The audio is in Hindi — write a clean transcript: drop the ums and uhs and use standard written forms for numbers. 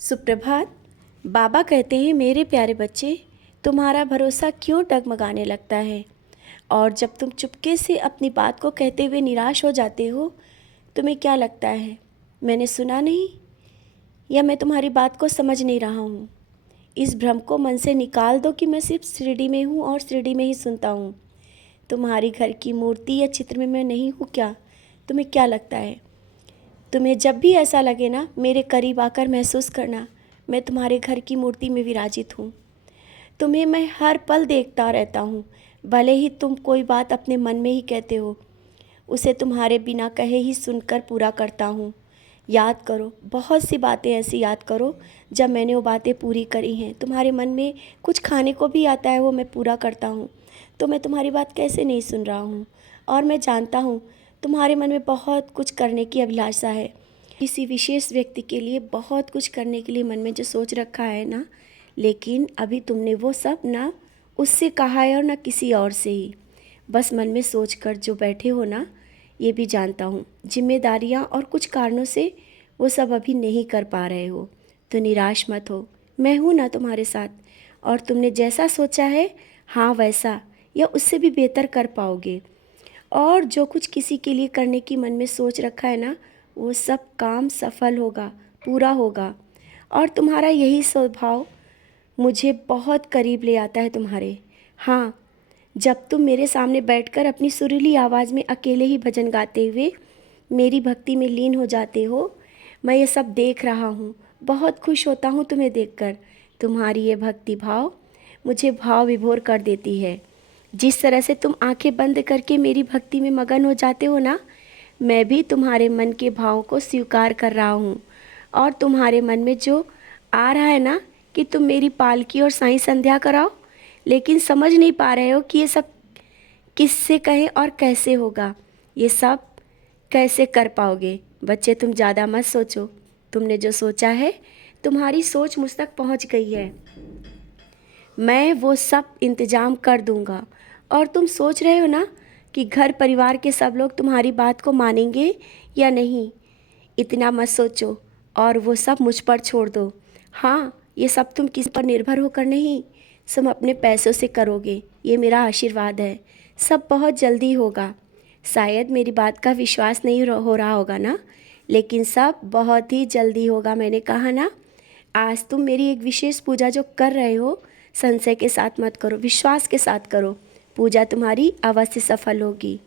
सुप्रभात। बाबा कहते हैं, मेरे प्यारे बच्चे, तुम्हारा भरोसा क्यों डगमगाने लगता है? और जब तुम चुपके से अपनी बात को कहते हुए निराश हो जाते हो, तुम्हें क्या लगता है, मैंने सुना नहीं, या मैं तुम्हारी बात को समझ नहीं रहा हूँ? इस भ्रम को मन से निकाल दो कि मैं सिर्फ शिरडी में हूँ और शिरडी में ही सुनता हूँ। तुम्हारी घर की मूर्ति या चित्र में मैं नहीं हूँ क्या? तुम्हें क्या लगता है? तुम्हें जब भी ऐसा लगे ना, मेरे करीब आकर महसूस करना, मैं तुम्हारे घर की मूर्ति में विराजित हूँ। तुम्हें मैं हर पल देखता रहता हूँ। भले ही तुम कोई बात अपने मन में ही कहते हो, उसे तुम्हारे बिना कहे ही सुनकर पूरा करता हूँ। याद करो, बहुत सी बातें ऐसी याद करो जब मैंने वो बातें पूरी करी हैं। तुम्हारे मन में कुछ खाने को भी आता है, वो मैं पूरा करता हूँ। तो मैं तुम्हारी बात कैसे नहीं सुन रहा हूँ? और मैं जानता हूँ तुम्हारे मन में बहुत कुछ करने की अभिलाषा है। किसी विशेष व्यक्ति के लिए बहुत कुछ करने के लिए मन में जो सोच रखा है ना, लेकिन अभी तुमने वो सब ना उससे कहा है और ना किसी और से ही। बस मन में सोच कर जो बैठे हो ना, ये भी जानता हूँ जिम्मेदारियाँ और कुछ कारणों से वो सब अभी नहीं कर पा रहे हो। तो निराश मत हो, मैं हूँ ना तुम्हारे साथ। और तुमने जैसा सोचा है, हाँ वैसा या उससे भी बेहतर कर पाओगे। और जो कुछ किसी के लिए करने की मन में सोच रखा है ना, वो सब काम सफल होगा, पूरा होगा। और तुम्हारा यही स्वभाव मुझे बहुत करीब ले आता है तुम्हारे। हाँ, जब तुम मेरे सामने बैठकर अपनी सुरीली आवाज़ में अकेले ही भजन गाते हुए मेरी भक्ति में लीन हो जाते हो, मैं ये सब देख रहा हूँ। बहुत खुश होता हूँ तुम्हें देखकर। तुम्हारी ये भक्ति भाव मुझे भाव विभोर कर देती है। जिस तरह से तुम आंखें बंद करके मेरी भक्ति में मगन हो जाते हो ना, मैं भी तुम्हारे मन के भावों को स्वीकार कर रहा हूँ। और तुम्हारे मन में जो आ रहा है ना कि तुम मेरी पालकी और साईं संध्या कराओ, लेकिन समझ नहीं पा रहे हो कि ये सब किससे कहें और कैसे होगा, ये सब कैसे कर पाओगे। बच्चे, तुम ज़्यादा मत सोचो। तुमने जो सोचा है, तुम्हारी सोच मुझ तक पहुँच गई है। मैं वो सब इंतज़ाम कर दूंगा। और तुम सोच रहे हो ना कि घर परिवार के सब लोग तुम्हारी बात को मानेंगे या नहीं, इतना मत सोचो और वो सब मुझ पर छोड़ दो। हाँ, ये सब तुम किसी पर निर्भर होकर नहीं, सब अपने पैसों से करोगे, ये मेरा आशीर्वाद है। सब बहुत जल्दी होगा। शायद मेरी बात का विश्वास नहीं हो रहा होगा ना, लेकिन सब बहुत ही जल्दी होगा। मैंने कहा ना, आज तुम मेरी एक विशेष पूजा जो कर रहे हो, संशय के साथ मत करो, विश्वास के साथ करो। पूजा तुम्हारी अवश्य सफल होगी।